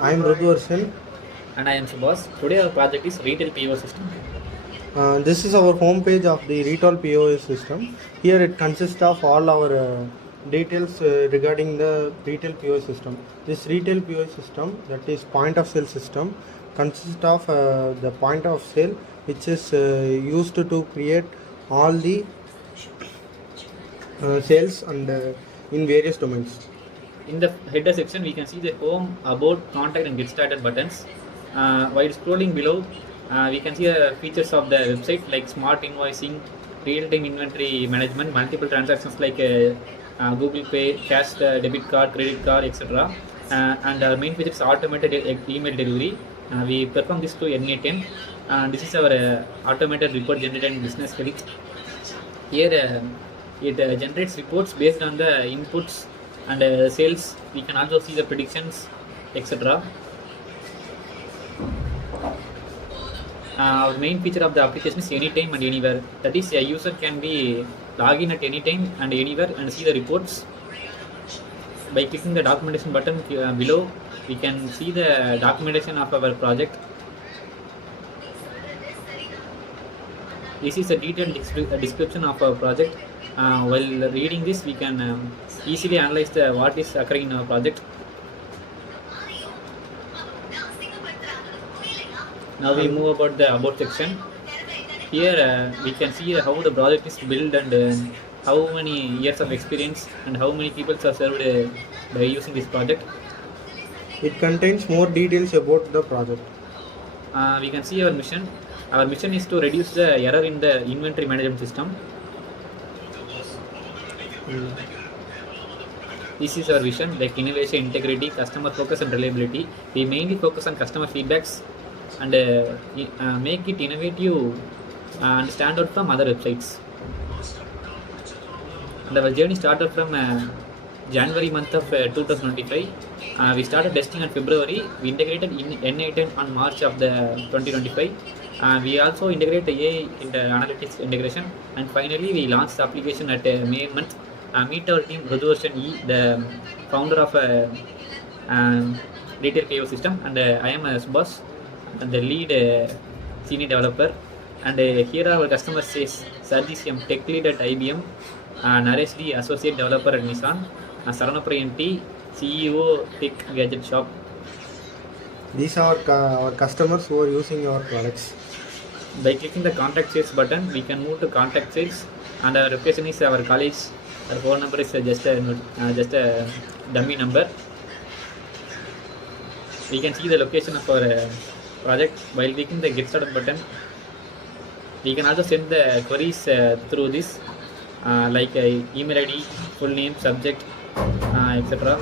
I am Rudvarshan. And I am Subhas. Today our project is Retail POS System. This is our home page of the Retail POS system. Here it consists of all our details regarding the Retail POS system. This Retail POS system, that is point of sale system, consists of the point of sale which is used to create all the sales and in various domains. In the header section, we can see the home, about, contact and get started buttons. While scrolling below, we can see the features of the website like smart invoicing, real-time inventory management, multiple transactions like Google Pay, cash, debit card, credit card, etc. And our main feature is automated email delivery. We perform this to NA10. This is our automated report generated in business credit. Here it generates reports based on the inputs and sales. We can also see the predictions, etc. Our main feature of the application is anytime and anywhere. That is, a user can be log in at any time and anywhere and see the reports. By clicking the documentation button below, we can see the documentation of our project. This is a detailed description of our project. While reading this, we can easily analyze what is occurring in our project. Now we move about the about section. Here we can see how the project is built and how many years of experience and how many people are served by using this project. It contains more details about the project. We can see our mission. Our mission is to reduce the error in the inventory management system. This is our vision, like innovation, integrity, customer focus and reliability. We mainly focus on customer feedbacks and make it innovative and stand out from other websites. And our journey started from January month of 2025. We started testing in February. We integrated in N8 on March of the 2025. We also integrate AI into analytics integration, and finally we launched the application at May month. Meet our team, Rudvarshan E, the founder of Retail POS System, and I am Subhas, and the lead senior developer. And here our customer says Sarjis M, tech lead at IBM, Naresh D, associate developer at Nissan, Saranaprayan T, CEO Tech Gadget Shop. These are our customers who are using our products. By clicking the contact sales button, we can move to contact sales, and our location is our college. Our phone number is just a dummy number. We can see the location of our project. While clicking the get started button, we can also send the queries through this, like email ID, full name, subject, etc.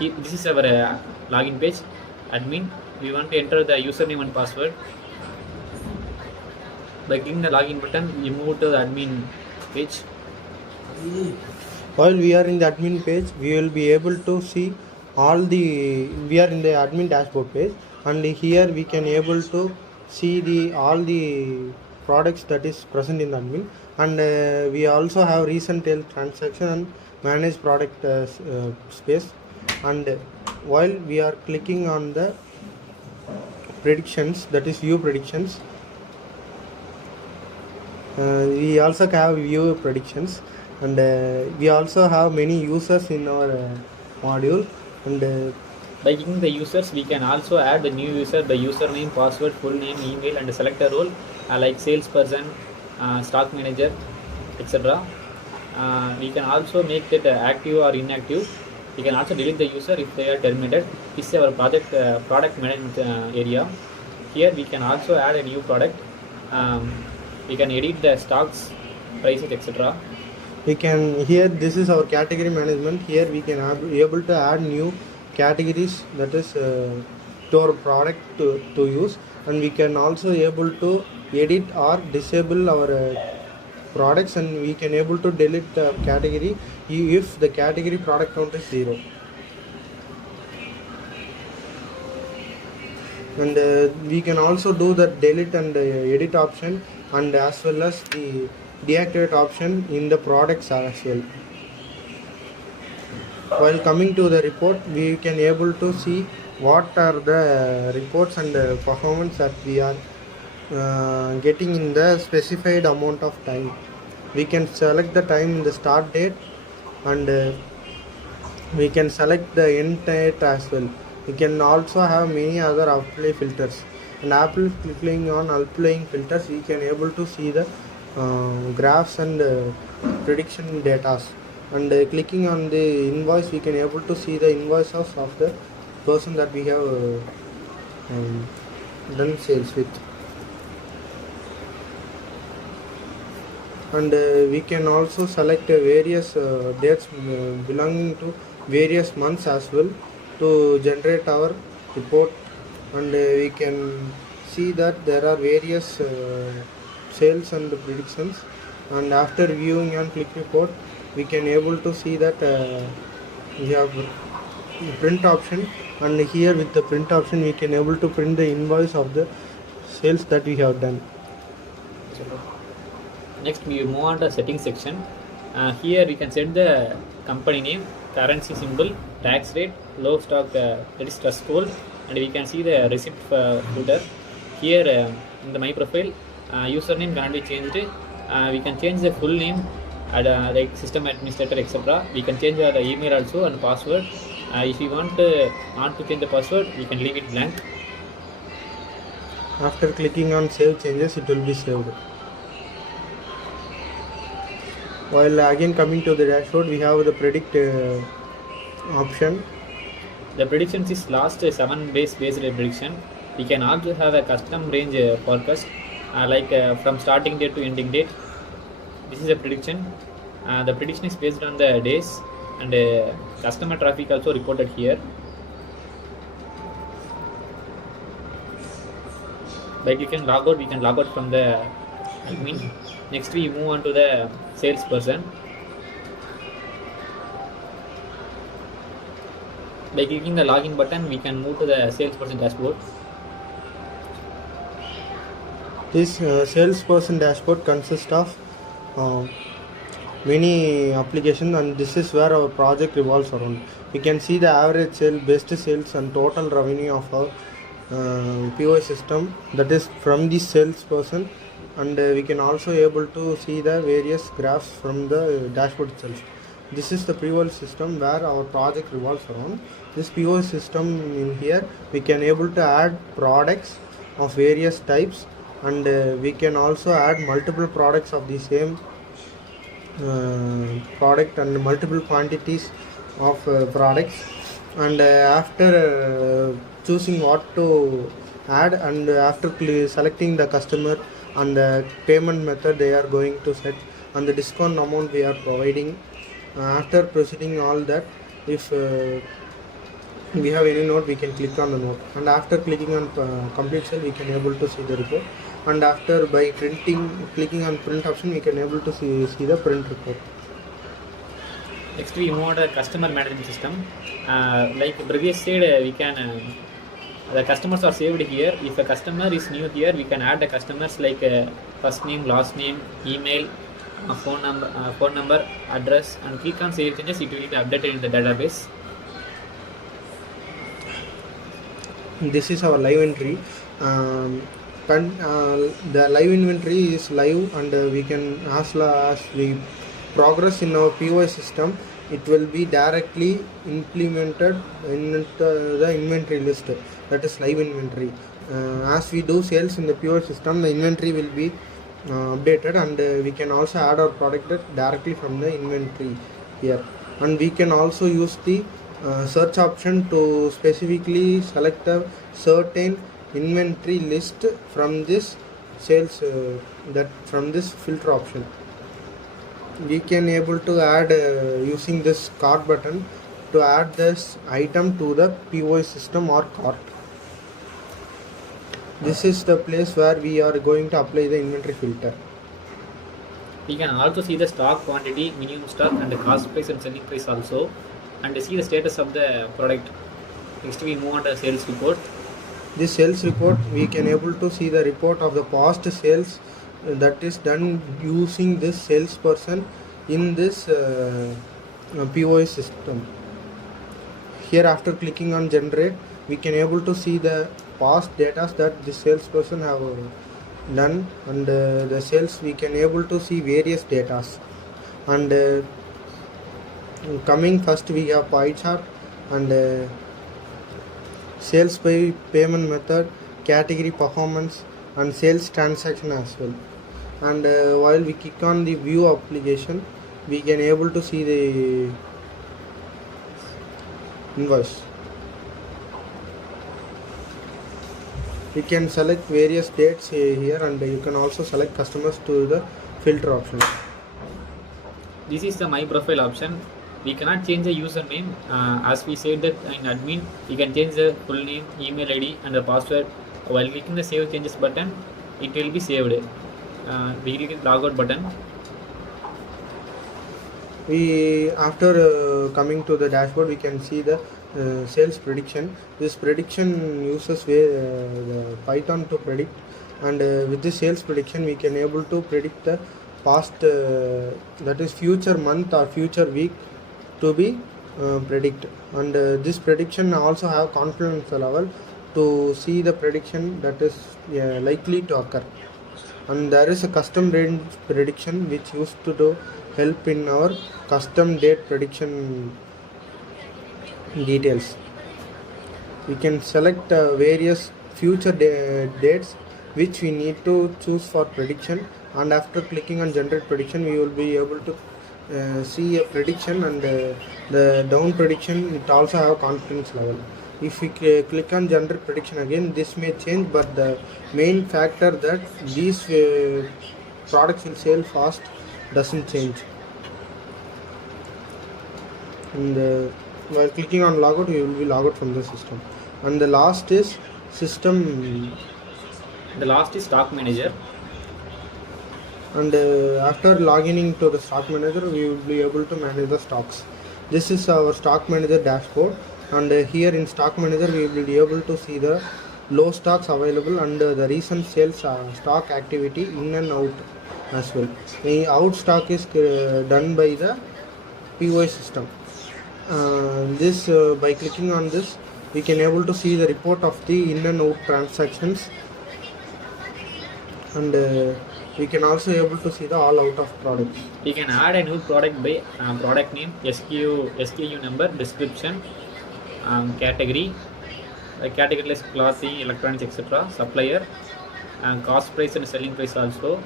This is our login page. Admin, we want to enter the username and password. By clicking the login button, you move to the admin page. While we are in the admin page, we will be able to see we are in the admin dashboard page, and here we can able to see all the products that is present in the admin, and we also have recent transaction and manage product space. And while we are clicking on the predictions, that is view predictions, we also have view predictions, and we also have many users in our module. And by clicking the users, we can also add the new user by username, password, full name, email, and select a role like salesperson, stock manager, etc. We can also make it active or inactive. We can also delete the user if they are terminated. This is our product management area. Here we can also add a new product. We can edit the stocks, prices, etc. We can here, this is our category management. Here we can able to add new categories, that is to our product to use, and we can also able to edit or disable our products, and we can able to delete the category if the category product count is 0. And we can also do the delete and edit option, and as well as the deactivate option in the products as well. While coming to the report, we can able to see what are the reports and performance that we are getting in the specified amount of time. We can select the time in the start date, and we can select the end date as well. We can also have many other outplay filters, and after clicking on outplaying filters we can able to see the graphs and prediction data, and clicking on the invoice we can able to see the invoices of the person that we have done sales with. And we can also select various dates belonging to various months as well to generate our report. And we can see that there are various sales and predictions, and after viewing and click report we can able to see that we have print option, and here with the print option we can able to print the invoice of the sales that we have done. Next we move on to the settings section. Here we can set the company name, currency symbol, tax rate, low stock, that is threshold, and we can see the receipt folder. Here in the my profile, username cannot be changed. We can change the full name, like system administrator, etc. We can change the email also and password. If you want not to change the password, we can leave it blank. After clicking on save changes, it will be saved. While again coming to the dashboard, we have the predict option. The predictions is last 7 days based prediction. We can also have a custom range forecast, like from starting date to ending date. This is a prediction. The prediction is based on the days, and customer traffic also reported here. By clicking log out, we can log out from the admin. Next we move on to the salesperson. By clicking the login button, we can move to the salesperson dashboard. This salesperson dashboard consists of many applications, and this is where our project revolves around. We can see the average sale, best sales, and total revenue of our POS system, that is from the salesperson, and we can also able to see the various graphs from the dashboard itself. This is the POS system where our project revolves around. This POS system, in here we can able to add products of various types, and we can also add multiple products of the same product and multiple quantities of products. And after choosing what to add, and after selecting the customer and the payment method they are going to set and the discount amount we are providing, after proceeding all that, if we have any note, we can click on the note, and after clicking on complete sale, we can able to see the report. And after by clicking on print option, we can able to see the print report. Next we move on to the customer management system. Like previous said, we can the customers are saved here. If a customer is new here, we can add the customers like first name, last name, email, phone number, address, and click on save changes. It will be updated in the database. This is our live entry. The live inventory is live, and we can, as we progress in our POS system, it will be directly implemented in the inventory list, that is live inventory. As we do sales in the POS system, the inventory will be updated, and we can also add our product directly from the inventory here. And we can also use the search option to specifically select a certain inventory list from this sales, that from this filter option. We can able to add using this cart button to add this item to the POS system or cart. This is the place where we are going to apply the inventory filter. We can also see the stock quantity, minimum stock, and the cost price and selling price also, and see the status of the product. Next we move on to the sales report. This sales report, we can able to see the report of the past sales that is done using this salesperson in this POS system. here after clicking on generate, we can able to see the past data that the salesperson have done, and the sales we can able to see various data. And coming first we have pie chart and sales by payment method, category performance, and sales transaction as well. And while we click on the view application, we can able to see the invoice. We can select various dates here, and you can also select customers to the filter option. This is the my profile option. We cannot change the username, as we said that in admin we can change the full name, email ID and the password. While clicking the save changes button, it will be saved. We click the logout button. We after coming to the dashboard, we can see the sales prediction. This prediction uses the Python to predict, and with this sales prediction we can able to predict the past, that is future month or future week to be predict. And this prediction also have confidence level to see the prediction that is likely to occur. And there is a custom range prediction which used to do help in our custom date prediction details. We can select various future dates which we need to choose for prediction, and after clicking on generate prediction we will be able to see a prediction, and the down prediction it also have confidence level. If we click on generate prediction again, this may change, but the main factor that these products will sell fast doesn't change. And while clicking on logout, you will be logout from the system. And the last is system. The last is stock manager. And after logging into the stock manager, we will be able to manage the stocks. This is our stock manager dashboard, and here in stock manager we will be able to see the low stocks available and the recent sales stock activity in and out as well. The out stock is done by the POS system. This by clicking on this, we can able to see the report of the in and out transactions, and we can also able to see the all out of products. We can add a new product by product name, SKU number, description, category, category like clothing, electronics, etc., supplier, cost price and selling price also,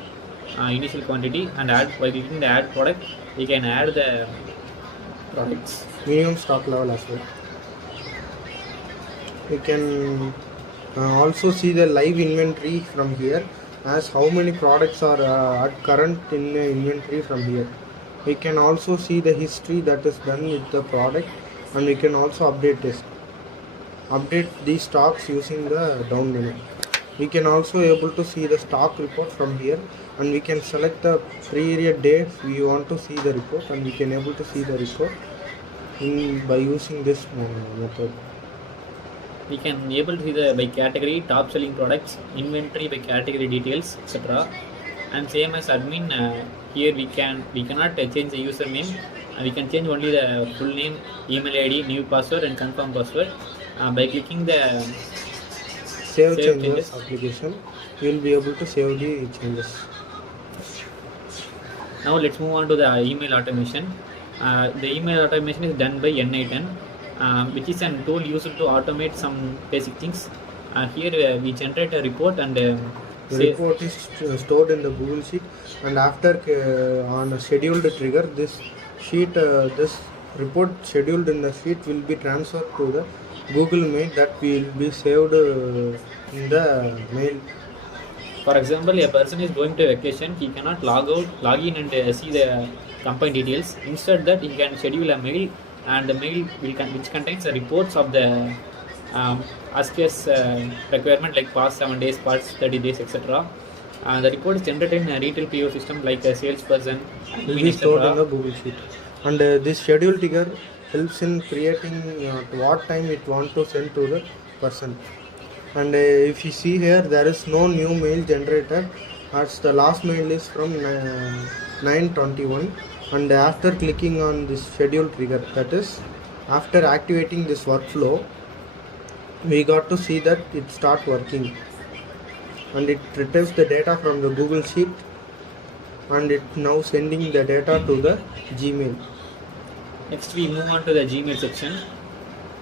initial quantity, and add. By clicking the add product, we can add the products. Minimum stock level as well. We can also see the live inventory from here, as how many products are at current in the inventory from here. We can also see the history that is done with the product, and we can also update these stocks using the down menu. We can also able to see the stock report from here, and we can select the period day we want to see the report, and we can able to see the report by using this method. We can able to see the by category, top selling products, inventory by category details, etc. And same as admin, here we cannot change the username. We can change only the full name, email ID, new password, and confirm password. By clicking the save changes application, you will be able to save the changes. Now let's move on to the email automation. The email automation is done by N8N. Which is a tool used to automate some basic things. Here we generate a report, and the report is stored in the Google Sheet, and after on a scheduled trigger, this sheet, this report scheduled in the sheet will be transferred to the Google Mail that will be saved in the mail. For example, a person is going to vacation, he cannot log in and see the company details. Instead that he can schedule a mail, and the mail which contains the reports of the ASKS requirement, like past 7 days, past 30 days, etc. The report is generated in a retail POS system like a salesperson. Will be stored in the Google Sheet. And this schedule trigger helps in creating at what time it want to send to the person. And if you see here, there is no new mail generated, as the last mail is from 9/21. And after clicking on this schedule trigger, that is After activating this workflow, we got to see that it start working, and it retrieves the data from the Google Sheet, and it now sending the data to the Gmail. Next, we move on to the Gmail section.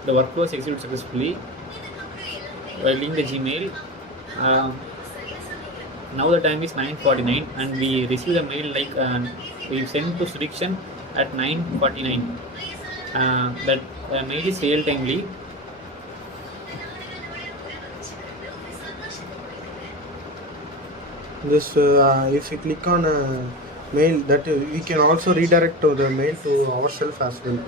The workflow is executed successfully while doing the Gmail. Now the time is 9:49 and we receive the mail like we send to Surikshan at 9:49. That mail is real timely. This if we click on a mail, that we can also redirect to the mail to ourselves as well.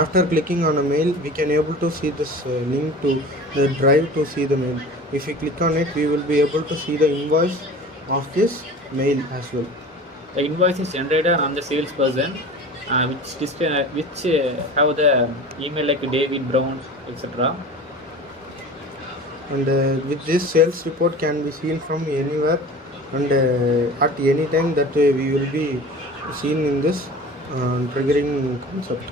After clicking on a mail, we can able to see this link to the drive to see the mail. If we click on it, we will be able to see the invoice of this mail as well. The invoice is generated on the salesperson, which have the email like David Brown, etc. And with this, sales report can be seen from anywhere and at any time that we will be seen in this triggering concept.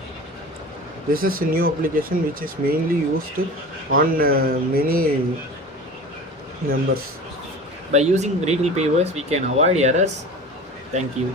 This is a new application which is mainly used on many numbers. By using Retail POS, we can avoid errors. Thank you.